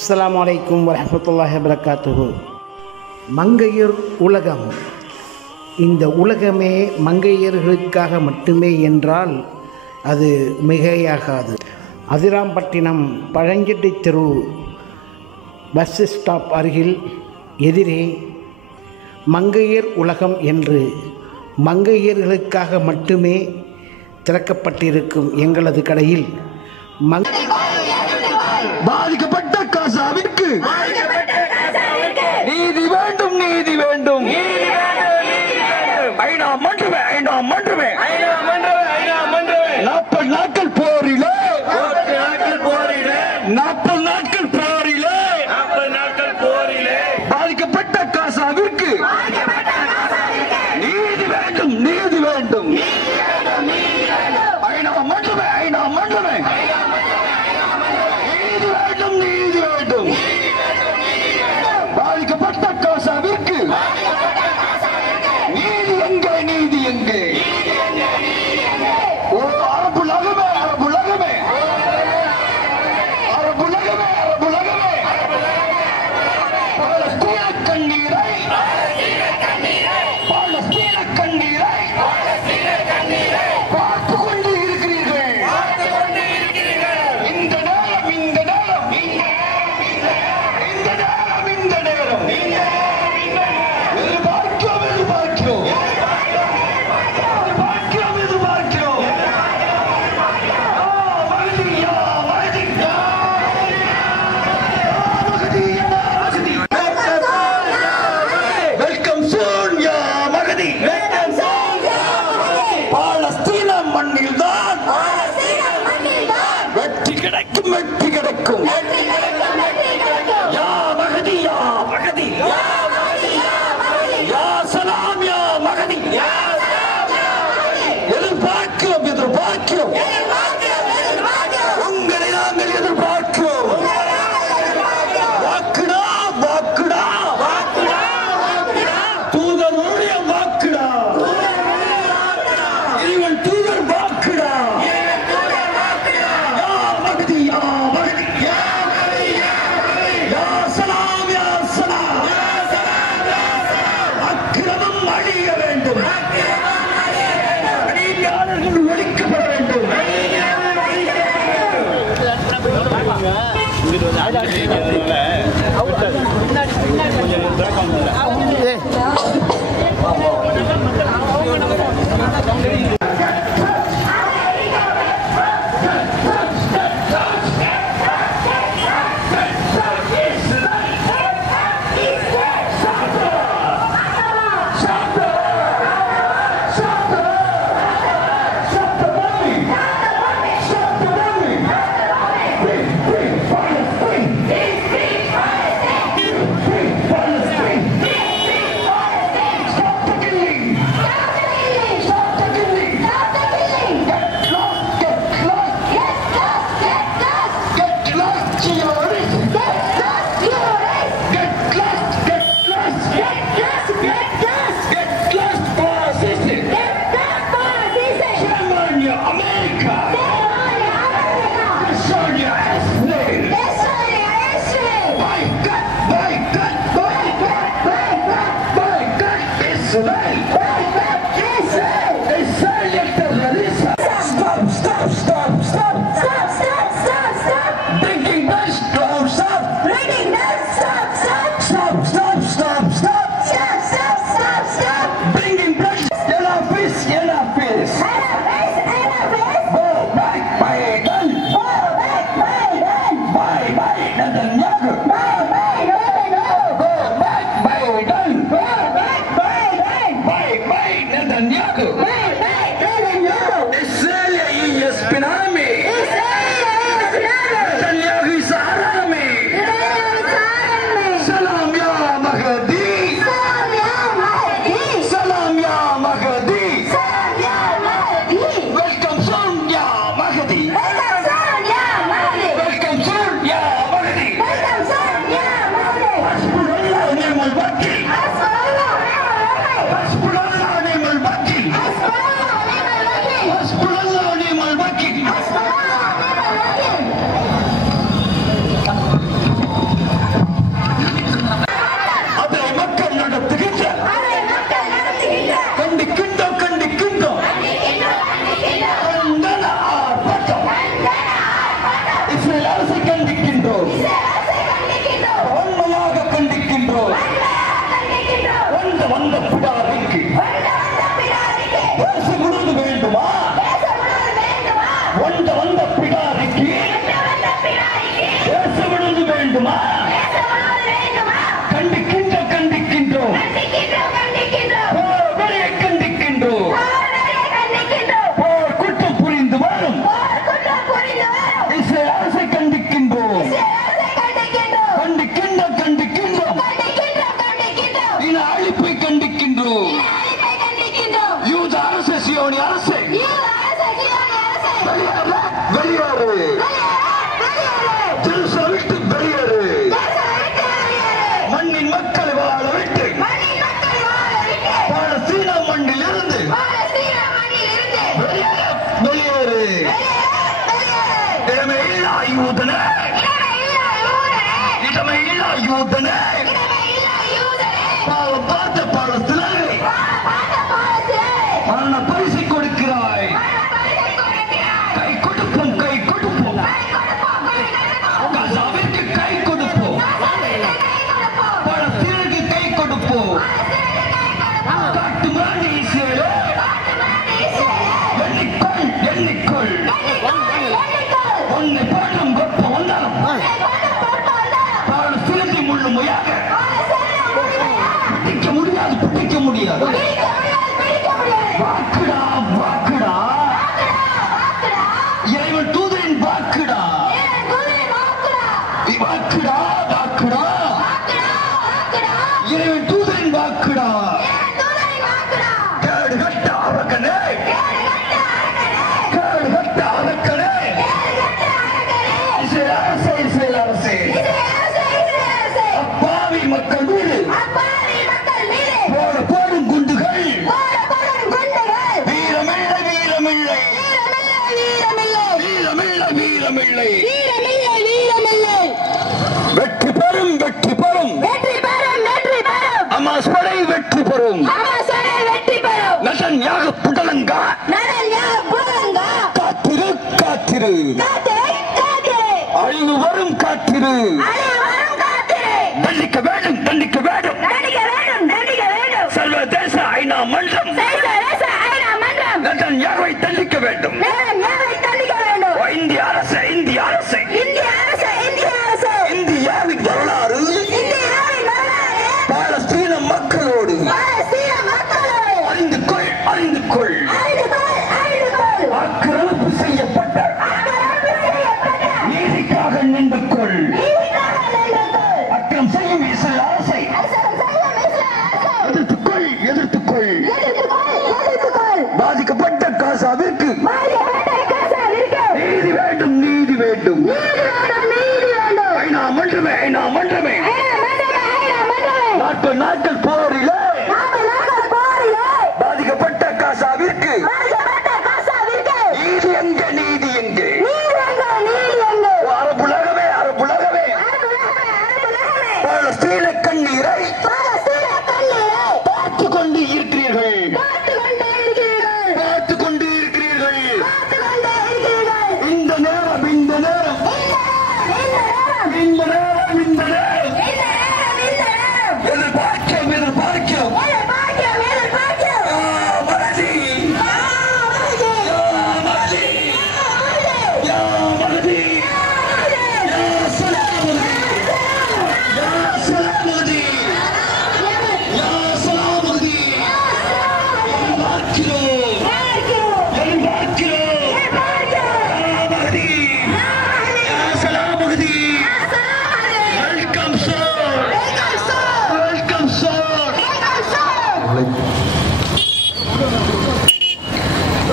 அஸ்ஸலாமு அலைக்கும் வரஹ்மத்துல்லாஹி வபரகாத்துஹு. மங்கையர் உலகம். இந்த உலகமே மங்கையர்களுக்காக மட்டுமே என்றால் அது மிகையாகாது. அதிராம்பட்டினம் பழஞ்செட்டி தெரு பஸ் ஸ்டாப் அருகில் எதிரே மங்கையர் உலகம் என்று மங்கையர்களுக்காக மட்டுமே திறக்கப்பட்டிருக்கும் எங்களது கடையில் பாதிக்கப்பட்ட காசாவிற்கு நீதி வேண்டும், நீதி வேண்டும். ஐநா மன்றமே, ஐநா மன்றமே, 40 நாட்கள் போரிலே, 40 நாட்கள் போரிலே பாதிக்கப்பட்ட காசாவிற்கு நீதி வேண்டும், நீதி வேண்டும். ஐநா மன்றமே, ஐநா மன்றமே, நீதி வேண்டும். பாதிக்கப்பட்ட காசாவிற்கு நீதி எங்கே, நீதி எங்கே? ஓ அரபுலகமே, அரபுலகமே, அரபுலகமே, அரபுலகமே, பாலஸ்தீன கண்ணீரை, பாலஸ்தீன கண்ணீரை பார்த்து கொண்டு இருக்கிறீர்கள். இந்த நேரம், இந்த நேரம், இந்த நேரம் எதிர்பார்க்கிறோம், எதிர்பார்க்கிறோம், எதிர்பார்க்கிறோம். வெல்கம் சூன் யா மகதி. பாலஸ்தீன மண்ணில் தான் வெற்றி கிடைக்கும், வெற்றி கிடைக்கும். யா மகதி, யா மகதி, யா சலாம், யா மகதி. எதிர்பார்க்கிறோம், எதிர்பார்க்கிறோம். உங்களை நாங்கள் எதிர்பார்க்கிறோம். வாக்குடா, வாக்குடா, தூதருடைய வாக்குடா, இவன் தூதர் வாக்குடா. யா மகதி, யா மகதி, யா சலாம், யா சலாம். அக்கிரமம் அழிய வேண்டும், அநீதியாளர்கள் ஒழிக்கப்பட வேண்டும். Salam ya Maghrib. யூதனே பாவம் பார்த்த பாலத்திலே மரண பரிசை கொடுக்கிறாய். கை கொடுப்போம், கை கொடுப்போம், கசாவிற்கு கை கொடுப்போம், பழத்திற்கு கை கொடுப்போம். காட்டு மாடி இசையோ எண்ணிக்கொள், எண்ணிக்கொள், உன்னை பாடும் கொப்ப வந்தாலும் பால சிலந்தி முள்ளுமையாக பிடிக்க முடியாது, பிடிக்க முடியாது. வாக்குடா, வாக்குடா, இறைவன் தூதரின் வாக்குடா, வாக்குடா, வாக்குடா, இறைவன் தூதரின் வாக்குடா. கேடு கட்ட அரக்கனே, கேடு கட்ட அரக்கனே, இசை அரசே, இசை அரசே, அப்பாவி மக்கள் மீது போடும் குண்டுகள் வீரமில்லை, வீரமில்லை, வீரமில்லை, வீரமில்லை. வெற்றி பெறும், வெற்றி பெறும், அமாஸ் படை வெற்றி பெறும். நசன்யாக புடலங்கா காத்திரு, காத்திரு, அழிவு வரும் காத்திரு. தண்டிக்க வேண்டும், தண்டிக்க வேண்டும், சர்வதேச ஐநா மன்றம் நசன்யாவை தண்டிக்க வேண்டும். இந்திய அரசு, இந்திய அரசு, இந்தியாவின் வரலாறு பாலஸ்தீன மக்களோடு அறிந்து கொள், அறிந்து கொள். ஆக்கிரமிப்பு செய்யப்பட்ட நீதிக்காக நின்று கொள். அக்கிரம் செய்யும் இஸ்ரேல் அரசை எதிர்த்துக்கொள், எதிர்த்துக்கொள். பாதிக்கப்பட்ட காசாவிற்கு நீதி வேண்டும், நீதி வேண்டும். ஐநா மன்றமே, ஐநா மன்றமே, 40 நாட்கள் போரிலே பாதிக்கப்பட்ட காசாவிற்கு நீதி எங்கே, நீதி எங்கே? அரபுலகமே, அரபுலகமே, பாலஸ்தீன கண்ணீரை பார்த்து கொண்டு இருக்கிறீர்கள், பார்த்து கொண்டு இருக்கிறீர்கள். இந்த நேரம், இந்த நேரம், இந்த நேரம், இந்த நேரம் எதிர்பார்க்கிறோம், எதிர்பார்க்கிறோம். மறதி, மறதி, மறதி, சலாமதி, சலாமதி. எதிர்பார்க்கிறோம், எதிர்பார்க்கிறோம். மறதி, சலாமதி. Welcome sir, welcome sir.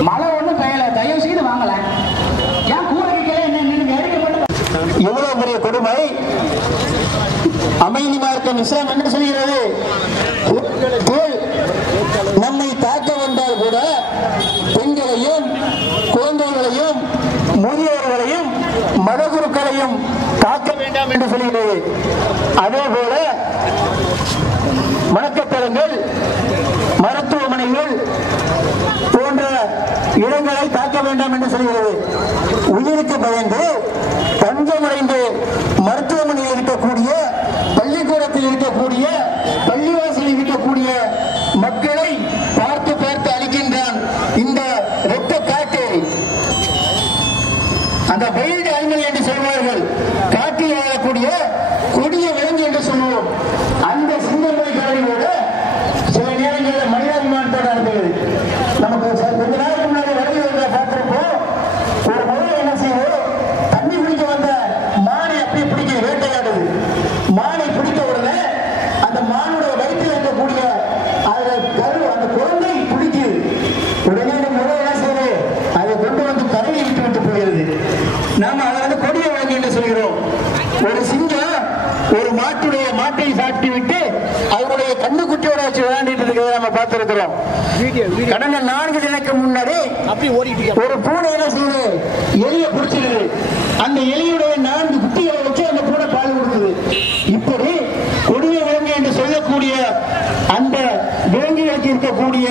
மழை ஒண்ணும் பெய்யல, தயவு செய்து வாங்கல. ஏன் கூரைக்கு என்ன எடுக்கப்பட்ட எவ்வளவு பெரிய கொடுமை! அமைதி மார்க்கம் இஸ்லாம் என்ன சொல்கிறது? நம்மை தாக்க வந்தால் கூட பெண்களையும் குழந்தைகளையும் முதியோர்களையும் மதகுருக்களையும் தாக்க வேண்டாம் என்று சொல்கிறது. அதே போல வணக்கத்தலங்கள், மருத்துவமனைகள் போன்ற இடங்களை தாக்க வேண்டாம் என்று சொல்கிறது. உயிருக்கு பயந்து தஞ்சமடைந்து மருத்துவமனையில் இருக்கக்கூடிய, பள்ளிக்கூடத்தில் இருக்கக்கூடிய, பள்ளிவாசலில் இருக்கக்கூடிய மக்களை பார்த்து பார்த்து அளிக்கின்றான் இந்த இரத்த காட்டு. அந்த வைல்டு அனிமல் என்று சொல்வார்கள், காட்டில் வாழக்கூடிய கொடிய விலங்கு என்று சொல்லுவோம். அந்த சிங்கங்களை கூட சில நேரங்களில் மனிதாபிமானத்தோடு அனுப்புகிறது. நமக்கு கொஞ்ச நாளைக்கு முன்னாடி வருகை பார்த்திருப்போம். ஒரு முறை என்ன செய்வது, தண்ணி பிடிக்க வந்த மானை அப்படி பிடிக்க வேட்டையாடுது. மானை பிடித்த உடனே அந்த மானுடைய வயிற்றில் இருக்கக்கூடிய அந்த குழந்தை பிடிக்குது. உடனே அந்த முறை என்ன செய்வது, அதை கொண்டு வந்து கரையை விட்டு விட்டு போகிறது. நாம அதை வந்து கொடிய விலங்கு என்று சொல்கிறோம். ஒரு சிங்கம் ஒரு மாட்டை சாப்பிட்டு விட்டு அவருடைய கண்ணுக்குட்டியோட வச்சு விளையாண்டிட்டு இருக்கிறத நம்ம பார்த்திருக்கிறோம். கடந்த 4 தினக்கு முன்னாடி ஒரு பூனை என்ன செய்யுது, எலியை பிடிச்சிருது. அந்த எலியுடைய 4 குட்டிகளை வச்சு அந்த பூனை பால் கொடுக்குது. இருக்கிறது. இப்படி கொடிய விலங்கு என்று சொல்லக்கூடிய அந்த விலங்குகளுக்கு இருக்கக்கூடிய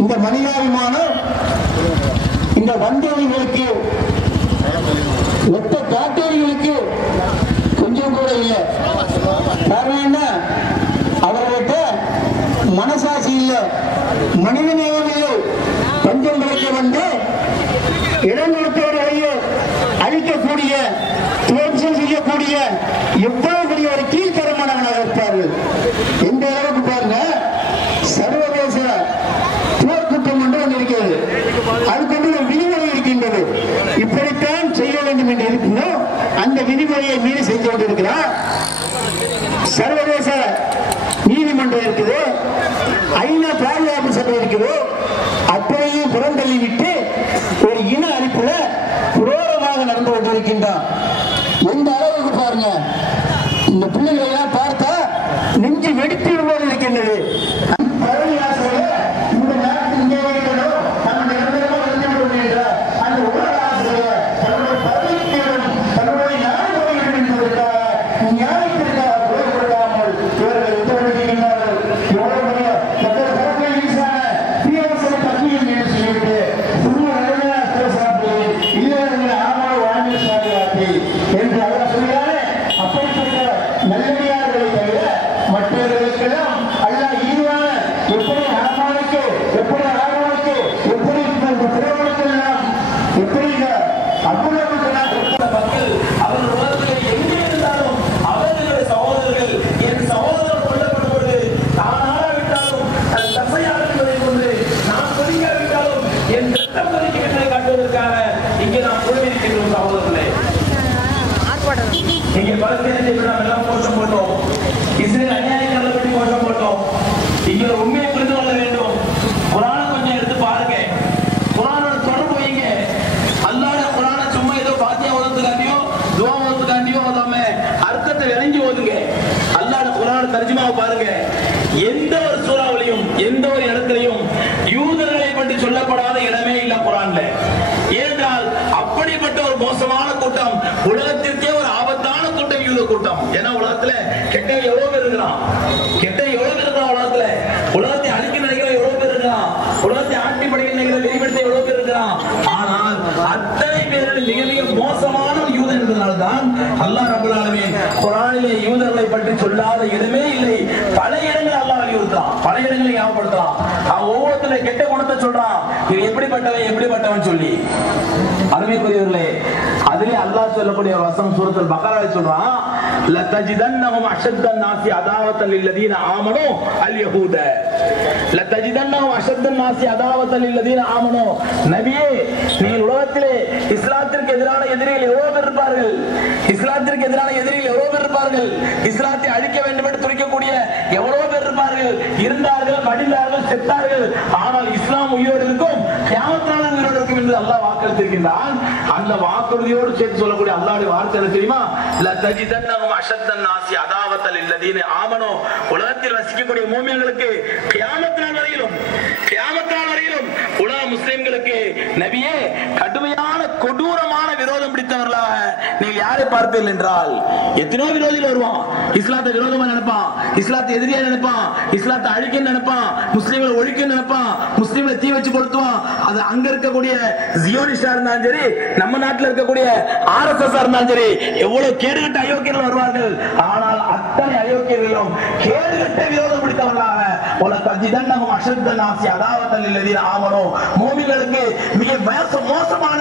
இந்த மனிதாபிமானம் இந்த வந்தவர்களுக்கு ஒத்த காட்டேரிகளுக்கு கொஞ்சம் கூட இல்லை. காரணம் என்ன? அவர்கிட்ட மனசாட்சி இல்லை, மனிதநேயம் இல்லை. பஞ்சம் கிடைக்க வந்து இடம் கொடுத்தவர்களையே அழிக்கக்கூடிய, துவம்சம் செய்யக்கூடிய எவ்வளவு பெரிய ஒரு கீழ்த்தரமானவனாக இருப்பார்கள். எந்த அளவுக்கு பாருங்க, சர்வதேச போர்க்குற்றம் என்று ஒன்று இருக்கிறது. அதுக்கு வந்து ஒரு விதிமுறை இருக்கின்றது. இப்படித்தான் செய்ய வேண்டும் என்று இருக்கணும். அந்த விதிமுறையை மீறி செஞ்சு கொண்டிருக்கிறார். சர்வதேச நீதிமன்றம் இருக்குது, ஐநா பாதுகாப்பு சபை இருக்குது. அப்படியும் புறந்தள்ளிவிட்டு ஒரு இன அழிப்புல புரோகமாக நடந்து கொண்டிருக்கின்றான். எந்த அளவுக்கு பாருங்க, இந்த பிள்ளைகளை எல்லாம் பார்த்தா நெஞ்சு வெடித்து விடுவது இருக்கின்றது. இந்த நாட்டு இங்கே இருக்கிறோம், நம்ம நிரந்தரமாக இருந்து கொண்டிருக்கிறார். அந்த உலக ஆசிரியர் தன்னுடைய பதவிக்கும் தன்னுடைய நாடு என்பதற்காக நியாயத்திற்காக குரல் கொடுக்காமல் இவர்கள் எதிர்க்கிறார்கள். எவ்வளவு பெரிய என்று அவர் சொல்கிறாரே, அப்படிப்பட்ட நல்லடியார்களை தவிர மற்றவர்களுக்கெல்லாம் அல்லாஹ் ஈவான எப்படி அரமானுக்கு, எப்படி ஆர்வனுக்கு, எப்படி பிறவனுக்கெல்லாம், எப்படி அப்புறமுக்கெல்லாம் மக்கள் அவர்கள் உலகத்திலே எங்கே இருந்தாலும் அவர்களுடைய சகோதரர்கள், என் சகோதரர் கொல்லப்படுவது நான் ஆடாவிட்டாலும் அது தசையாடுவதை கொண்டு நான் கொதிக்காவிட்டாலும் என் ரத்தம் கொதிக்கின்றதை காட்டுவதற்காக இங்கே நாம் குழுமிருக்கின்றோம். சகோதரர்களே, இங்கே பலஸ்தீனத்தை நாம் எல்லாம் கோஷம் போட்டோம், இஸ்ரேல் அநியாயங்களை பற்றி கோஷம் போட்டோம். இங்கே ஒரு உண்மையை புரிந்து கொள்ள வேண்டும். குரானை கொஞ்சம் எடுத்து பாருங்க, குரானோட தொடர்பு வைங்க. அல்லாஹ் குரானை சும்மா ஏதோ பாத்தியா ஓதுறதுக்காண்டியோ துவா ஓதுறதுக்காண்டியோ ஓதாம அர்த்தத்தை விளங்கி ஓதுங்க. அல்லாஹ் குரான் தர்ஜுமாவை பாருங்க. எந்த ஒரு சூறாவிலையும் எந்த ஒரு இடத்திலையும் யூதர்களை பற்றி சொல்லப்படாத இடமே இல்லை குரான்ல. ஏனென்றால் அப்படிப்பட்ட ஒரு மோசமான கூட்டம், உலகத்திற்கே ஒரு ஆபத்தான கூட்டம் யூத கூட்டம். ஏன்னா உலகத்துல கெட்ட எவ்வளவு பேர் இருக்கிறான், கெட்ட எவ்வளவு பேர் இருக்கிறான் உலகத்துல. உலகத்தை அழிக்க நினைக்கிற எவ்வளவு பேர் இருக்கிறான், உலகத்தை ஆட்டி படைக்க நினைக்கிற வெளிப்படுத்த எவ்வளவு பேர் இருக்கிறான். ஆனால் அத்தனை பேரில் மிக மிக மோசமான யூதன் என்பதனால்தான் அல்லாஹ் ரப்பல் ஆலமீன் குர்ஆனிலே யூதர்களை பற்றி சொல்லாத இடமே இல்லை. பல இடங்கள் அல்லாஹ் வலியுறுத்தான், பல இடங்களை ஞாபகப்படுத்தான். அவன் ஒவ்வொருத்தரை கெட்ட குணத்தை சொல்றான், இது எப்படிப்பட்டவன் எப்படிப்பட்டவன் சொல்லி. அருமைக்குரியவர்களே, அதிலே அல்லாஹ் சொல்லக்கூடிய வசனம் சூரத்துல் பக்ராவில் சொல்றான், லதஜிதன்னஹும் அஷத்தன் நாஸி அதாவத்தல் லில்லதீன ஆமனூ அல் யஹூத. லதஜிதன்னஹும் அஷத்தன் நாஸி அதாவத்தல் லில்லதீன ஆமனூ. நபியே, நீங்கள் உலகத்திலே இஸ்லாத்திற்கு எதிரான எதிரிகள் எவ்வளவு பேர் இருப்பார்கள், இஸ்லாத்திற்கு எதிரான எதிரிகள் எவ்வளவு பேர் இருப்பார்கள், இஸ்லாத்தை அழிக்க வேண்டும் என்று துடிக்கக்கூடிய எவ்வளவு பேர் இருப்பார்கள், இருந்தார்கள், மடிந்தார்கள், செத்தார்கள். ஆனால் இஸ்லாம் உயிரோடு இருக்கும், கியாமத் நாள் உயிரோடு இருக்கும் என்று அல்லாஹ் வாக்களித்திருக்கின்றான். அந்த வாக்குறுதியோடு சேர்த்து சொல்லக்கூடிய அல்லாஹ்வுடைய வார்த்தை என்ன தெரியுமா? லதஜிதன்னஹும் அஷத்தன் நாஸி அதாவத்தல் லில்லதீன ஆமனூ. உலகத்தில் வசிக்கக்கூடிய மூமின்களுக்கு கியாமத் நாள் வரையிலும், கியாமத் நாள் வரையிலும் உலக முஸ்லிம்களுக்கு நபியே கடுமையான கொடூரமான விரோதம் பிடித்தவர்களாக நீங்கள் யாரை பார்ப்பீர்கள் என்றால், எத்தனையோ விரோதிகள் வருவான், இஸ்லாத்தை விரோதமா நினைப்பான், இஸ்லாத்தை எதிரியா நினைப்பான், இஸ்லாத்தை அழிக்க நினைப்பான், முஸ்லிம்களை ஒழிக்க நினைப்பான், முஸ்லிம்களை தீ வச்சு கொடுத்துவான். அது அங்க இருக்கக்கூடிய ஜியோனிஸ்டா இருந்தாலும் சரி, நம்ம நாட்டில் இருக்கக்கூடிய RSS இருந்தாலும் சரி, எவ்வளவு கேடுகட்ட அயோக்கியர்கள் வருவார்கள். ஆனால் அத்தனை அயோக்கியர்களும் கேடுகட்ட விரோதம் பிடித்தவர்களாக உலகத்திதன்னஹும் அஷத்தன் நாஸி அதாவத்தல் லில்லதீன ஆமனூ. மூமின்களுக்கு மிக மோசமான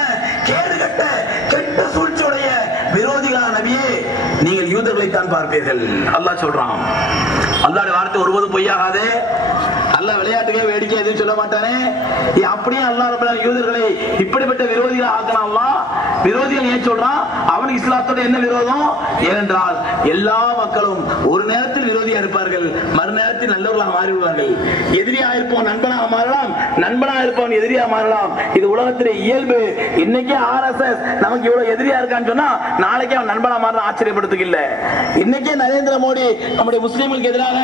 கேடுகட்ட கெட்ட சூழ்ச்சியுடைய விரோதிகளான நபியே, நீங்கள் யூதர்களை தான் பார்ப்பீர்கள். அல்லாஹ் சொல்றான். அல்லாஹ்வுடைய வார்த்தை ஒருபோதும் பொய்யாகாதே. அல்லாஹ் விளையாட்டுக்கே வேடிக்கை எதுவும் சொல்ல மாட்டானே. அப்படியே அல்லாஹ் ரப்பல் ஆலமீன் யூதர்களை இப்படிப்பட்ட விரோதிகளை ஆக்கினான். அல்லாஹ் விரோதிகள் ஏன் சொல்றான்? அவனுக்கு இஸ்லாத்தோட என்ன விரோதம்? ஏனென்றால் எல்லா மக்களும் ஒரு நேரத்தில் விரோதியா இருப்பார்கள், மறுநாள் நேரத்தில் நல்லவர்களாக மாறி விடுவார்கள். எதிரியா இருப்போம் நண்பனாக மாறலாம், நண்பனாக இருப்பவன் எதிரியா மாறலாம். இது உலகத்திலே இயல்பு. இன்னைக்கே RSS நமக்கு இவ்வளவு எதிரியா இருக்கான்னு சொன்னா நாளைக்கே அவன் நண்பனா மாற ஆச்சரியப்படுறதுக்கு இல்ல. இன்னைக்கே நரேந்திர மோடி நம்முடைய முஸ்லிம்களுக்கு எதிராக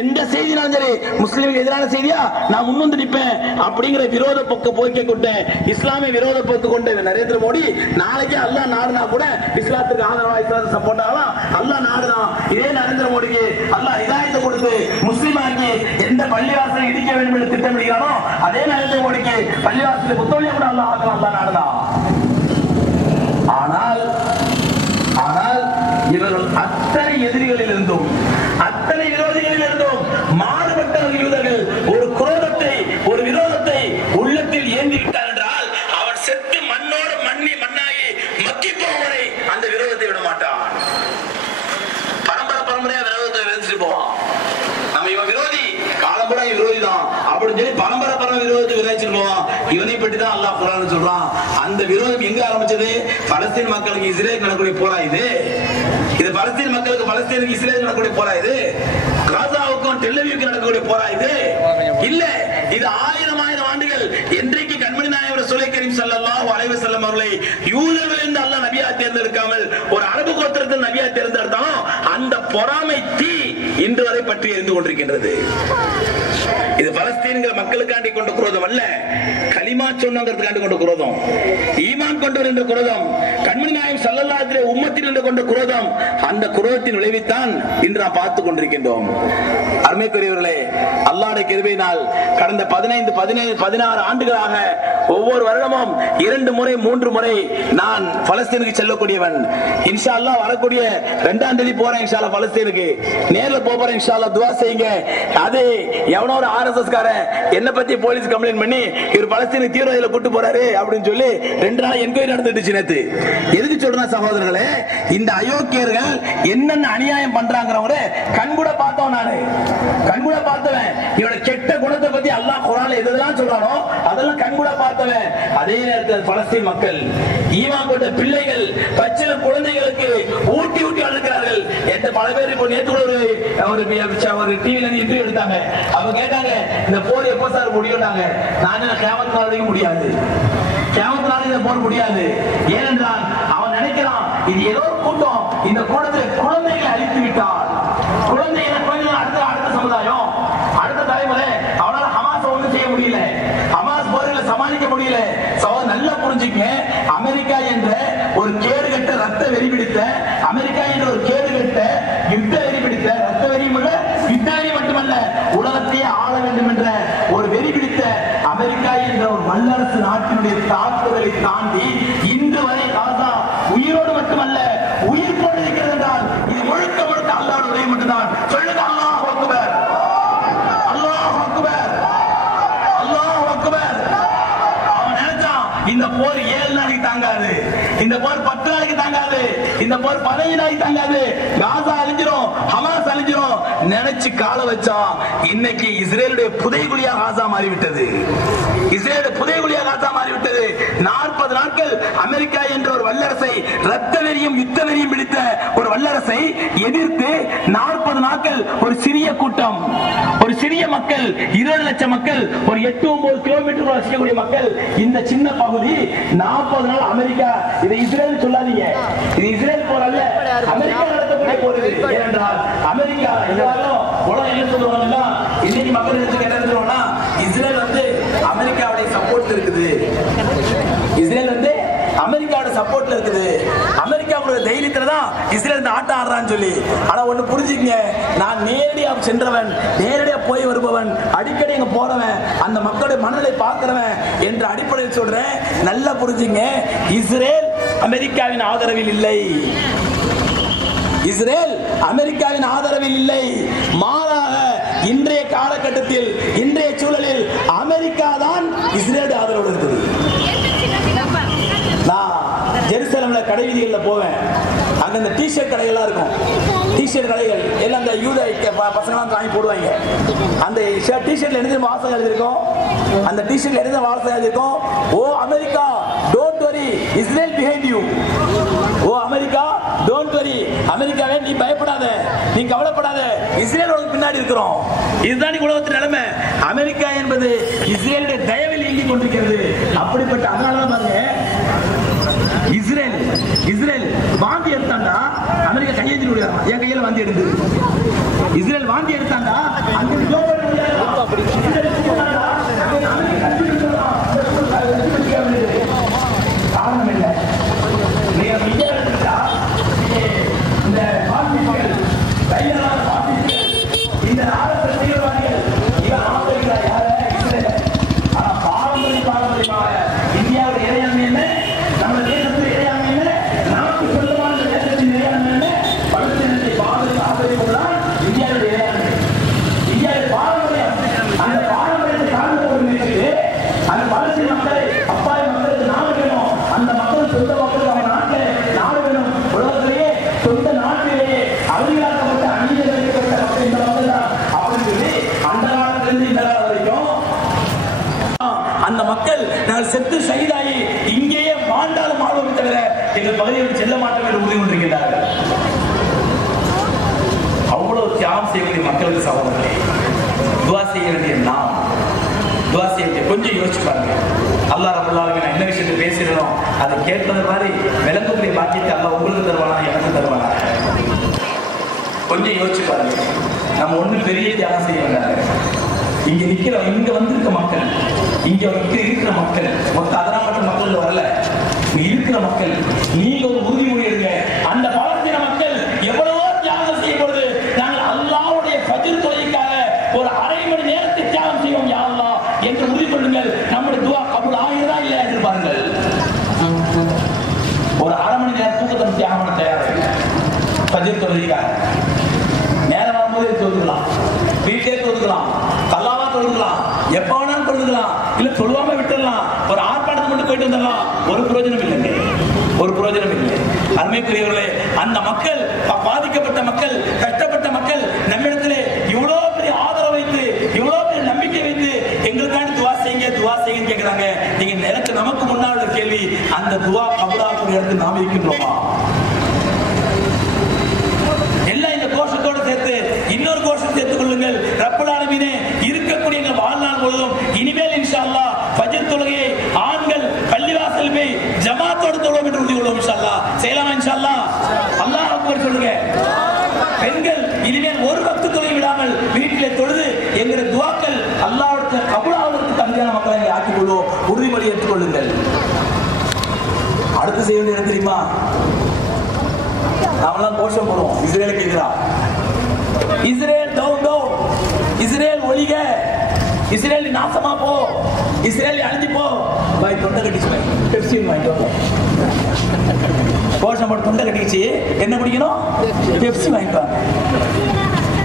எந்த செய்தினாலும் சரி, முஸ்லிம்களுக்கு எதிரான செய்தியா நான் முன்வந்து நிற்பேன் அப்படிங்கிற விரோத போக்கு போக்கை கொண்ட இஸ்லாமிய விரோத போக்கு கொண்ட நரேந்திர மோடி நாளைக்கே அல்லாஹ் நாடுனா கூட இஸ்லாத்துக்கு ஆதரவா இஸ்லாத்துக்கு சப்போர்ட் ஆகலாம். அல்லாஹ் நாடுதான். இதே நரேந்திர மோடிக்கு அல்லாஹ் ஹிதாயத்தை கொடுத்து முஸ்லிமாக்கி எந்த பள்ளிவாசலை இடிக்க வேண்டும் என்று திட்டமிடுகிறானோ அதே நரேந்திர மோடிக்கு பள்ளிவாசலை புத்தொழிய கூட அல்லாஹ் ஆக்கலாம். அல்லாஹ் நாடுதான். ஆனால் இவர்கள் அத்தனை எதிரிகளில் இருந்தும் அத்தனை விரோதிகளில் இருந்தும் மாறுபட்டவர்கள் யூதர்கள் ஒரு குரோதத்தை ஒரு விரோதத்தை உள்ளத்தில் ஏந்தி விட்டார் என்றால் அவன் செத்து மண்ணோடு மண்ணாகி மக்கி போவதை அந்த விரோதத்தை விட மாட்டான். பரம்பரையா விரோதத்தை விதைச்சிட்டு போவான். நம்ம இவன் விரோதி காலம்புற விரோதி தான் அப்படின்னு சொல்லி பரம்பரை விரோதத்தை விதைச்சிட்டு போவான். இவனை பற்றி தான் அல்லாஹ் குர்ஆன்ல சொல்றான். அந்த விரோதம் எங்க ஆரம்பிச்சது? பலஸ்தீன் மக்களுக்கு இஸ்ரேல் நடக்கூடிய போரா இது. இது பலஸ்தீன் மக்களுக்கு பலஸ்தீனுக்கு இஸ்ரேல் நடக்கூடிய போரா இது. காசாவுக்கும் டெல் அவீவுக்கும் நடக்கக்கூடிய போரா இது இல்ல. இது ஆயிரம் ஆண்டுகள். என்றைக்கு கண்மணி நாயகம் ரசூலுல்லாஹி கரீம் ஸல்லல்லாஹு அலைஹி வஸல்லம் அவர்களை யூதர்களிலிருந்து அல்லாஹ் நபியா தேர்ந்தெடுக்காமல் ஒரு அரபு கோத்திரத்தில் நபியா தேர்ந்தெடுத்தாலும் அந்த பொறாமை தீ இன்று வரை பற்றி எரிந்து கொண்டிருக்கின்றது. இது பலஸ்தீன்கிற மக்களுக்காண்டி கொண்ட குரோதம் அல்ல, கலிமா சொன்னவர்களுக்காண்டி கொண்ட குரோதம், ஈமான் கொண்டவர் என்ற குரோதம், கண்மணி நாயகம் ஸல்லல்லாஹு அலைஹி வஸல்லம் உம்மத்தில் என்று கொண்ட குரோதம். அந்த குரோதத்தின் விளைவைத்தான் இன்று நாம் பார்த்துக் கொண்டிருக்கின்றோம். அருமைக்குரியவர்களே, அல்லாஹ்வுடைய கிருபையினால் கடந்த 16 ஆண்டுகளாக ஒவ்வொரு வருடமும் 2 முறை 3 முறை நான் பலஸ்தீனுக்கு செல்லக்கூடியவன். இன்ஷா அல்லாஹ் வரக்கூடிய 2ஆம் தேதி போறேன். இன்ஷா அல்லாஹ் பலஸ்தீனுக்கு நேர்ல போறேன். இன்ஷா அல்லாஹ் துஆ செய்யுங்க. அது எவனோ ஒரு RSS காரன் என்ன பத்தி போலீஸ் கம்ப்ளைண்ட் பண்ணி இவர் பலஸ்தீனுக்கு தீவிரவாதிகளை கூட்டு போறாரு அப்படின்னு சொல்லி 2 நாள் என்கொயரி நடந்துச்சு நேத்து. எதுக்கு சொல்றேன் சகோதரர்களே, இந்த அயோக்கியர்கள் என்னென்ன அநியாயம் பண்றாங்கறவங்க கண்கூட பார்த்தோம். நானு கண்கூட பார்த்தவன். இவனோட கெட்ட குணத்தை பத்தி அல்லாஹ் குர்ஆன்ல எதெல்லாம் சொல்றானோ அதெல்லாம் கண்கூட பார்த்தவன். அதே நேரத்தில் பலஸ்தீன் மக்கள் ஈமான் கொண்ட பிள்ளைகள் பச்சில குழந்தைகளுக்கு ஊட்டி அழுகிறார்கள். எந்த பல பேர் இப்போ நேத்து ஒரு டிவில இன்டர்வியூ எடுத்தாங்க. அவங்க கேட்டாங்க இந்த போர் எப்போ சார் முடியும்னாங்க. நான் கியாமத் நாள் வரைக்கும் முடியாது, கியாமத் நாள் இந்த போர் முடியாது. ஏனென்றால் அவன் நினைக்கிறான் இது ஏதோ கூட்டம், இந்த கூட்டத்தில் குழந்தைகளை அழித்து விட்டால் குழந்தைகளை அடுத்த சமுதாயம் அடுத்த தலைமுறை அவனால ஹமாஸ் ஒன்றும் செய்ய முடியல, ஹமாஸ் போர்களை சமாளிக்க முடியல. நல்லா புரிஞ்சுக்க, அமெரிக்கா என்ற ஒரு கேடுகட்ட ரத்த வெறி பிடித்த அமெரிக்கா என்ற ஒரு கேடுகட்ட யுத்த வெறி பிடித்த ரத்த வெறி யுத்த வெறி மட்டுமல்ல உலகத்தையே ஆள வேண்டும் என்ற ஒரு வெறி பிடித்த அமெரிக்கா என்ற ஒரு வல்லரசு நாட்டினுடைய தாக்குதலை தாண்டி இன்று வரை காசா உயிரோடு மட்டுமல்ல உயிர் போடு இருக்கிறது என்றால் இது முழுக்க அல்லாஹ்வுடைய உதவி மட்டும்தான். சொல்லுங்க அல்லாஹ் அக்பர், அல்லாஹ் அக்பர், அல்லாஹ் அக்பர். அவன் நினைச்சான் இந்த போர் 7 நாளைக்கு தாங்காது, இந்த போர் 10 நாளைக்கு தாங்காது, இந்த போர் 15 நாளைக்கு தாங்காது, காசா அழிஞ்சிரும், ஹமாஸ் அழிஞ்சிரும் நினைச்சு கால வச்சான். இன்னைக்கு இஸ்ரேலுடைய புதைகுழியா காசா மாறிவிட்டது. இஸ்ரேலுடைய புதைகுழியா காசா மாறிவிட்டது. 40 நாட்கள் அமெரிக்கா என்ற ஒரு வல்லரசை ரத்த வெறியும் யுத்த வெறியும் பிடித்த ஒரு வல்லரசை எதிர்த்து 40 நாட்கள் ஒரு சிறிய கூட்டம், ஒரு சிறிய மக்கள், 20 லட்சம் மக்கள், ஒரு 8-9 கிலோமீட்டர் வசிக்கக்கூடிய மக்கள், இந்த சின்ன பகுதி 40 நாள் அமெரிக்கா, இது இஸ்ரேல் சொல்லாதீங்க, இது இஸ்ரேல் போர் அல்ல, அமெரிக்கா நடத்தக்கூடிய போர். ஏனென்றால் அமெரிக்கா எல்லாரும் உலகம் என்ன சொல்லுவாங்கன்னா இன்னைக்கு மக்கள் என்ன சொல்லுவாங்கன்னா இஸ்ரேல் வந்து அமெரிக்காவுடைய சப்போர்ட் இருக்குது, இஸ்ரேல் வந்து அமெரிக்காவோட சப்போர்ட்ல இருக்குது, அமெரிக்காவோட தைரியத்துல தான் இஸ்ரேல் இந்த ஆட்டம் ஆடுறான்னு சொல்லி. ஆனா ஒண்ணு புரிஞ்சுக்கங்க, நான் நேரடியா சென்றவன், நேரடியா போய் வருபவன், அடிக்கடி எங்க போறவன், அந்த மக்களுடைய மனநிலை பார்க்கிறவன் என்ற அடிப்படையில் சொல்றேன். நல்லா புரிஞ்சுங்க, இஸ்ரேல் அமெரிக்காவின் ஆதரவில் இல்லை, இஸ்ரேல் அமெரிக்காவின் ஆதரவில் இல்லை. மாறாக இன்றைய காலகட்டத்தில் இன்றைய சூழலில் அமெரிக்கா தான் இஸ்ரேல் ஆதரவோடு இருக்குது. நான் ஜெருசலம்ல கடை வீதிகளில் போவேன், அங்க இந்த டிஷர்ட் கடைகள்லாம் இருக்கும், டிஷர்ட் கடைகள் எல்லாம் அந்த யூத பசங்க வாங்கி போடுவாங்க. அந்த டிஷர்ட்ல எழுதி வாசகம் எழுதிருக்கும், அந்த டிஷர்ட்ல எழுதி வாசகம் எழுதிருக்கும், O America don't worry Israel behind you, O America don't worry, அமெரிக்காவே நீ பயப்படாத, நீ கவலைப்படாத, இஸ்ரேல் உனக்கு பின்னாடி இருக்கிறோம். இதுதான் உலகத்தின் நிலைமை. அமெரிக்கா என்பது இஸ்ரேலுடைய தயவில் இயங்கிக் கொண்டிருக்கிறது. அப்படிப்பட்ட அதனால பாருங்க, இஸ்ரேல் வாந்தி எடுத்தாண்டா அமெரிக்கா கையெழுத்தி விடுறாங்க. என் கையில வாந்தி எடுத்து இஸ்ரேல் வாந்தி எடுத்தாண்டா காரணம் என்ன? இந்த இந்த ஆரம்ப தீவிரவாதிகள் பாரம்பரியமாக இந்தியாவுடைய இறையாண்மை என்ன, நம்ம தேசத்தில் இறையாண்மை என்ன, நமக்கு சொந்தமான தேசத்தின் இறையாண்மை என்ன, பலஸ்தீனத்தை ஆதரிப்பதுதான் இந்தியாவுடைய இறையாண்மை. இந்தியாவுடைய பாரம்பரியம், அந்த பாரம்பரியத்தை சார்ந்து கொண்டு அந்த பலஸ்தீன மக்களை, அப்பாவி மக்களுக்கு நாடு வேணும், அந்த மக்கள் சொந்த மக்களுக்கு அவங்க நாட்டில் நாடு வேணும். உலகத்திலேயே சொந்த நாட்டிலேயே அவதியாக்கப்பட்ட அநீதிக்கப்பட்ட மக்கள் இந்த மக்கள் தான் அப்படின்னு சொல்லி அந்த காலத்திலிருந்து இந்த காலம் வரைக்கும் அந்த மக்கள் நாங்கள் செத்து ஷஹீதாகி இங்கேயே வாழ்ந்தாலும் வாழ்வோமே தவிர எங்கள் பகுதியில் செல்ல மாட்டோம் என்று உறுதி கொண்டிருக்கிறார்கள். அவ்வளவு தியாகம் செய்யக்கூடிய மக்களுக்கு சகோதரர்களே, துவா செய்ய வேண்டிய நாம் துவா செய்ய வேண்டிய கொஞ்சம் யோசிச்சு பாருங்க. அல்லாஹ் ரப்பல் ஆலமீன் நான் என்ன விஷயத்தை பேசுகிறோம் அதை கேட்பது மாதிரி விளங்கக்கூடிய பாக்கியத்தை அல்லாஹ் உங்களுக்கு தருவானா, எனக்கு தருவானா? கொஞ்சம் யோசிச்சு பாருங்க. நம்ம ஒண்ணு பெரிய தியாகம் செய்ய வேண்டாம். இங்க நிக்கிறோம், இங்க வந்திருக்க மக்கள், இங்க இருக்கிற மக்கள் மொத்தம் அதனால் மட்டும் மக்கள் வரல, இருக்கிற மக்கள் நீங்க ஒரு உறுதிமொழி எடுங்க. அந்த பாலஸ்தீன மக்கள் எவ்வளவோ தியாகம் செய்யும் பொழுது நாங்கள் அல்லாஹ்வுடைய ஃபஜ்ர் தொழுகைக்காக ஒரு அரை மணி நேரத்தை தியாகம் செய்வோம் யா அல்லாஹ் என்று உறுதி கொள்ளுங்கள். நம்முடைய துஆ கபூல் ஆகிறதா இல்லையா என்று பாருங்கள். ஒரு அரை மணி நேரம் தூக்கத்தை தியாகம் பண்ண தயாராக ஃபஜ்ர் தொழுகைக்காக நேரம் வரும்போது தொழுகலாம், வீட்டிலே தொழுகலாம், கல்லாவா தொழுகலாம், எப்ப வேணாலும் தொழுகலாம், இல்ல தொழுவாம விட்டுடலாம், ஒரு ஆர்ப்பாட்டத்துக்கு மட்டும் போயிட்டு வந்துடலாம். ஒரு பிரயோஜனம் இல்லைங்க, ஒரு பிரயோஜனம் இல்லை. அருமைக்குரியவர்களே, அந்த மக்கள், பாதிக்கப்பட்ட மக்கள், கஷ்டப்பட்ட மக்கள் நம்மிடத்திலே இவ்வளவு பெரிய ஆதரவு வைத்து, இவ்வளவு பெரிய நம்பிக்கை வைத்து எங்களுக்காண்டி துவா செய்யுங்க துவா செய்யுங்க கேட்கிறாங்க. நீங்க எனக்கு நமக்கு முன்னால் உள்ள கேள்வி, அந்த துவா கபூலாகக்கூடிய இடத்தில் நாம் இருக்கின்றோமா? எல்லாம் இந்த கோஷத்தோடு சேர்த்து இன்னொரு கோஷம் சேர்த்துக் கொள்ளுங்கள். ரப்பல் ஆலமீனே, இருக்கக்கூடிய எங்கள் வாழ்நாள் முழுவதும் இனிமேல் இன்ஷா அல்லாஹ் ஃபஜ்ர் தொழுகையை ஆண்கள் பள்ளிவாசல் போய் ஜமாத்தோடு தொழுவோம் என்று உறுதி கொள்வோம் இன்ஷா அல்லாஹ். செய்யலாமா இன்ஷா அல்லாஹ்? அல்லாஹ் அக்பர் சொல்லுங்க. பெண்கள் இனிமேல் ஒரு வக்து தொழுகை விடாமல் வீட்டிலே தொழுது எங்களுடைய துஆக்கள் அல்லாஹ்வுடைய கபூலாவதற்கு தகுதியான மக்களை ஆக்கிக் கொள்வோம். உறுதிமொழி ஏற்றுக் கொள்ளுங்கள். அடுத்து செய்ய வேண்டியது தெரியுமா? நாமெல்லாம் கோஷம் போடுவோம் இஸ்ரேலுக்கு எதிராக. இஸ்ரேல் டவுன் டவுன், இஸ்ரேல் ஒழிக, இஸ்ரேல் நாசமா போ, இஸ்ரேல் அழிஞ்சு போ. பாய் தொண்டை கட்டிச்சு, பாய் பெப்சி வாங்கிட்டு கோஷம் போட்டு தொண்டை கட்டிச்சு. என்ன குடிக்கணும்? பெப்சி வாங்கிட்டு வாங்க.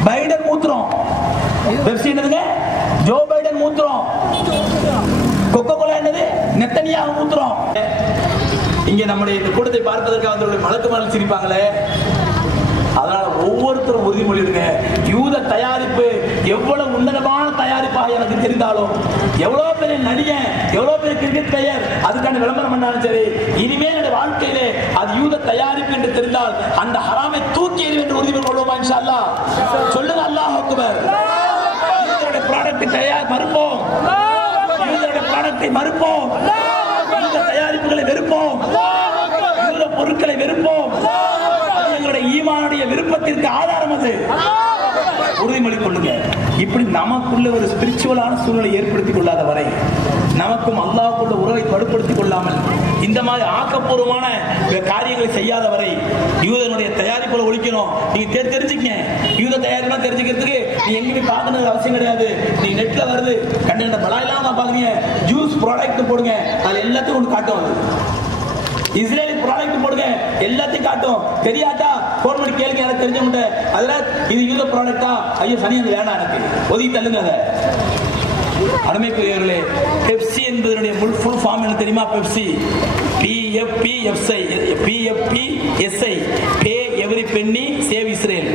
பைடன் மூத்திரம், பெப்சி என்னதுங்க? ஜோ பைடன் மூத்திரம். கொக்கோ கோலா என்னது? நெத்தனியாக மூத்திரம். இங்க நம்முடைய இந்த கூட்டத்தை பார்ப்பதற்காக வந்து மலக்கு மலர் சிரிப்பாங்களே, அதனால ஒவ்வொருத்தரும் உறுதிமொழி எடுங்க. யூத தயாரிப்பு எவ்வளவு உன்னதமான தயாரிப்பாக எனக்கு தெரிந்தாலும், எவ்வளவு பெரிய நடிகன், எவ்வளவு பெரிய கிரிக்கெட் பிளேயர் அதுக்கான விளம்பரம் பண்ணாலும் சரி, இனிமேல் என்னுடைய வாழ்க்கையிலே அது யூத தயாரிப்பு என்று தெரிந்தால் அந்த ஹராமை தூக்கி எறிவு என்று உறுதிமொழி கொள்வோமா இன்ஷா அல்லாஹ்? சொல்லுங்க அல்லாஹ் அக்பர். யூதருடைய ப்ராடக்டை தயார் மறுப்போம், யூதருடைய ப்ராடக்டை மறுப்போம், யூத தயாரிப்புகளை வெறுப்போம், யூத பொருட்களை வெறுப்போம். எங்களுடைய ஈமானுடைய விருப்பத்திற்கு ஆதாரம் அது. உறுதிமொழி கொள்ளுங்க. இப்படி நமக்குள்ள ஒரு ஸ்பிரிச்சுவலான சூழ்நிலை ஏற்படுத்திக் கொள்ளாத வரை, நமக்கும் அல்லாஹ்வுக்குள்ள உறவை வலுப்படுத்திக் கொள்ளாமல், இந்த மாதிரி ஆக்கப்பூர்வமான காரியங்களை செய்யாத வரை யூதனுடைய தயாரிப்புகளை ஒழிக்கணும். நீங்க தெரிஞ்சுக்கங்க, யூத தயாரிப்பு தெரிஞ்சுக்கிறதுக்கு நீ எங்கேயுமே பார்க்கணும் அவசியம் கிடையாது. நீ நெட்ல வருது கண்ட பலாயெல்லாம் நான் பாக்குறீங்க, ஜூஸ் ப்ராடக்ட் போடுங்க, அது எல்லாத்தையும் ஒன்று காட்டும். அது இஸ்ரேலி ப்ராடக்ட் போடுங்க, எல்லாத்தையும் காட்டும். தெரியாதா போன் பண்ணி கேளுங்க, எனக்கு தெரிஞ்ச முட்டை அதுல இது யூத ப்ராடக்டா, ஐயோ சனி அது வேண்டாம், எனக்கு ஒதுக்கி தள்ளுங்க. அதை அருமைக்குரியவர்களே, பெப்சி என்பதனுடைய ஃபுல் ஃபார்ம் என்ன தெரியுமா? பெப்சி, PFPSI, பே எவரி பென்னி சேவ் இஸ்ரேல்.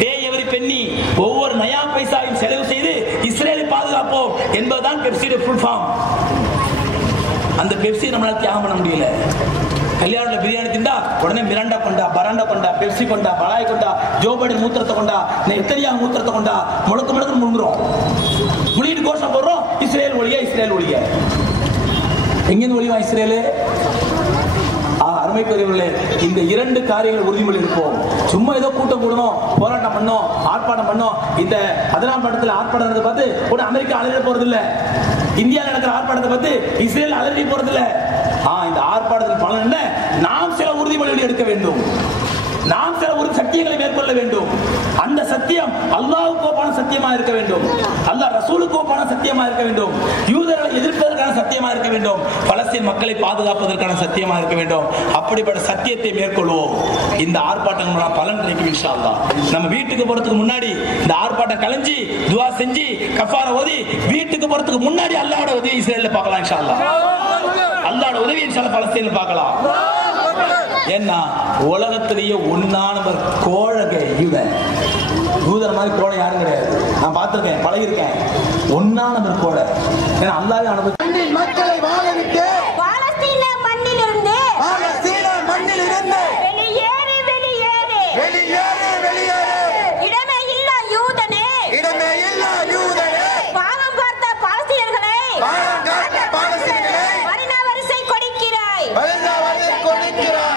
பே எவரி பென்னி, ஒவ்வொரு நயா பைசாவையும் செலவு செய்து இஸ்ரேலை பாதுகாப்போம் என்பதுதான் பெப்சியோட ஃபுல் ஃபார்ம். அந்த பெப்சி நம்மளால தியாகம் பண்ண முடியல. கல்யாணத்துல பிரியாணி திண்டா உடனே மிராண்டா கொண்டா, பராண்டா கொண்டா, பெப்சி கொண்டா, பலாய் கொண்டா, ஜோ பைடன் மூத்திரத்தை கொண்டா, எத்தனையா மூத்திரத்தை கொண்டா, முழுக்க முழுங்குறோம். முழுகிட்டு கோஷம் போடுறோம், இஸ்ரேல் ஒழிய, இஸ்ரேல் ஒழிய. எங்கிருந்து ஒழிவா இஸ்ரேலு? அருமைக்குரியவர்களே, இந்த 2 காரியங்கள் உறுதிமொழி இருப்போம். சும்மா ஏதோ கூட்டம் கூடணும், போராட்டம் பண்ணோம், ஆர்ப்பாட்டம் பண்ணோம். இந்த 14 படத்தில் ஆர்ப்பாட்டம் பார்த்து கூட அமெரிக்கா அலறி போறது இல்ல. இந்தியாவில் நடக்கிற ஆர்ப்பாட்டத்தை பார்த்து இஸ்ரேல் அலறி போறது இல்ல. இந்த ஆர்ப்பாட்டத்தின் பலன் என்ன? நாம் சில உறுதிமொழிகளை எடுக்க வேண்டும். நாம் சில ஒரு சத்தியங்களை மேற்கொள்ள வேண்டும். அந்த சத்தியம் அல்லாஹ்வுக்கு ஒப்பான சத்தியமா இருக்க வேண்டும். அல்லாஹ் ரசூலுக்கு ஒப்பான சத்தியமா இருக்க வேண்டும். யூதர்களை எதிர்ப்பதற்கான சத்தியமா இருக்க வேண்டும். பலஸ்தீன் மக்களை பாதுகாப்பதற்கான சத்தியமா இருக்க வேண்டும். அப்படிப்பட்ட சத்தியத்தை மேற்கொள்வோம். இந்த ஆர்ப்பாட்டம் பலன் கிடைக்கும் இன்ஷா அல்லாஹ். நம்ம வீட்டுக்கு போறதுக்கு முன்னாடி இந்த ஆர்ப்பாட்டம் கலைஞ்சி துஆ செஞ்சு கஃபாரா ஓதி வீட்டுக்கு போறதுக்கு முன்னாடி அல்லாஹ்வோட உதவி இஸ்ரேல்ல பார்க்கலாம் இன்ஷா அல்லாஹ். அல்லாஹ்வோட உதவி இன்ஷா அல்லாஹ் பலஸ்தீன்ல பார்க்கலாம். ஏன்னா உலகத்திலேயே ஒன்னானவர் கோழக யூதர் மாதிரி கோழை யாரும் கிடையாது. நான் பார்த்திருக்கேன், பழகிருக்கேன். ஒன்னானவர் கோழை. ஏன்னா அல்லாஹ்வே அனுபவி மக்களை வாழ விட்டு பாலஸ்தீன மண்ணிலிருந்து வெளியேறு வெளியேறு வெளியேறு வெளியேறு இடமே இல்லா யூதனே பாவம் பார்த்த பாலஸ்தீனர்களை மரண வரிசை கொடுக்கிறாய் மரண பரிசை கொடுக்கிறாய்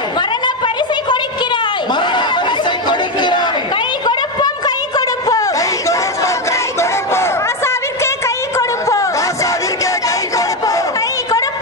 கை கொடுப்போம் காசாவிற்கு கை கொடுப்போம் கை கொடுப்போம்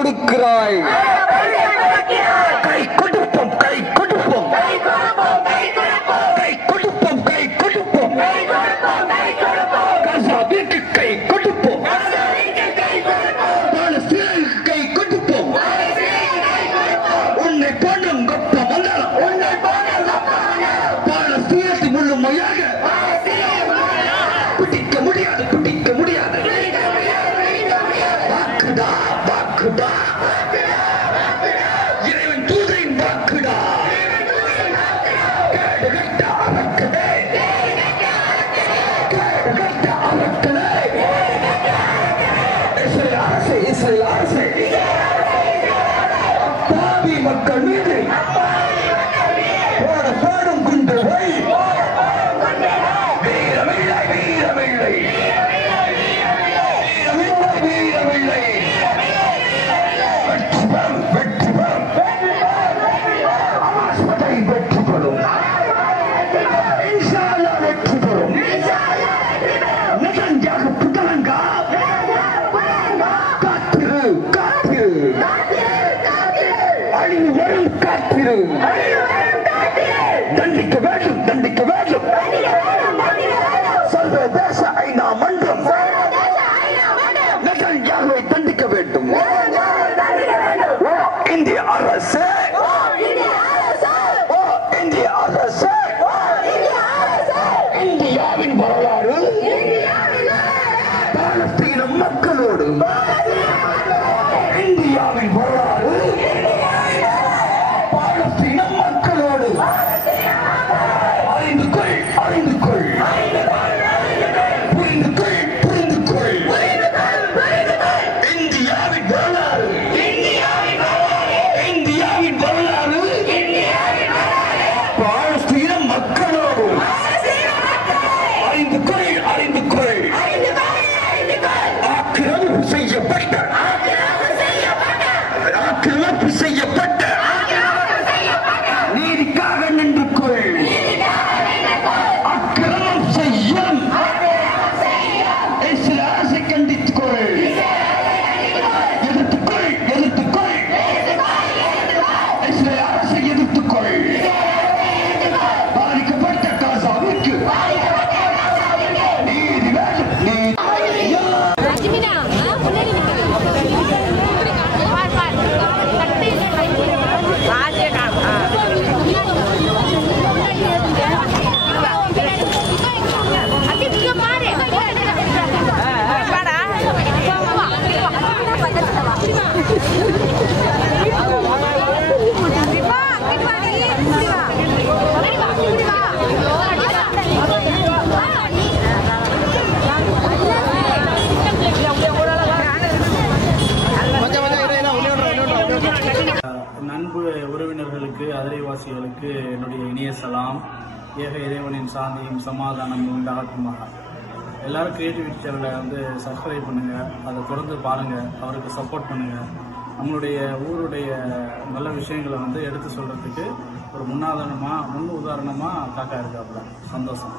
கொடுக்கிறாய். கை கொடுப்போம், கை கொடுப்போம், கை கொடுப்போம், கை கொடுப்போம். காசா வீட்டுக்கு கை கொடுப்போம், பாலஸ்தீனுக்கு கை கொடுப்போம். உன்னை போன்றும் கொப்ப மண்டலம் பாலஸ்தீனத்தை முழுமையாக பிடிக்க முடியாது, பிடிக்க முடியாது. வாக்குடா, வாக்குடா, இறைவன் தூதரின் வாக்குடா. கேடுகட்ட அரக்கனே, கேடுகட்ட அரக்கனே. இஸ்ரேல் அரசே, இஸ்ரேல் அரசே, பாவி மக்கள் மீது போடும் குண்டுகளை வீரமில்லை, வீரமில்லை, வீரமில்லை, வெற்றி பெறும், வெற்றி பெறும், ஆஸ்பதை வெற்றி பெறும், இன்ஷா அல்லாஹ் வெற்றி பெறும். நெதன்யாகு புதலங்கா, காத்திரு, காத்திரு, அழிவு வரும், காத்திரு. தண்டிக்க வேண்டும், தண்டிக்க வேண்டும். சர்வதேச ஐநா மன்றம் நெதன்யாகுவை தண்டிக்க வேண்டும். ஓ இந்திய அரசு, ஓ இந்திய அரசு, இந்தியாவின் வரலாறு பாலஸ்தீன மக்களோடு, இந்தியாவின் வரலாறு பாலஸ்தீன மக்களோடு. அறிந்து கொள், அறிந்து கொள், புரிந்து கொள், புரிந்து கொள். இந்தியாவின் வரலாறு, இந்தியாவின் வரலாறு பாலஸ்தீன மக்களோடு. அறிந்து கொள், அறிந்து கொள். ஆக்கிரமிப்பு செய்யப்பட்ட, ஆக்கிரமிப்பு செய்யப்பட்ட நீதிக்காக நின்று கொள். அக்கிரமம் செய்யும் இஸ்ரேல் அரசை கண்டித்துக் கொள். எதிர்த்துக் கொள், எதிர்த்துக் கொள். இஸ்ரேல் அரசை எதிர்த்துக் கொள். பாதிக்கப்பட்ட காசாவிற்கு நீதி வேண்டும், நீதி. நண்பு உறவினர்களுக்கு, அதிரைவாசிகளுக்கு என்னுடைய இனிய சலாம். ஏக இறைவனின் சாந்தியும் சமாதானமும் உண்டாகட்டுமாக. எல்லாரும் கிரியேட்டிவிட்டி சேனலை சப்ஸ்கிரைப் பண்ணுங்க, அதை தொடர்ந்து பாருங்க, அவருக்கு சப்போர்ட் பண்ணுங்க. நம்மளுடைய ஊருடைய நல்ல விஷயங்களை எடுத்து சொல்றதுக்கு ஒரு முன் உதாரணமா காக்கா இருக்காப்புல. சந்தோஷம்.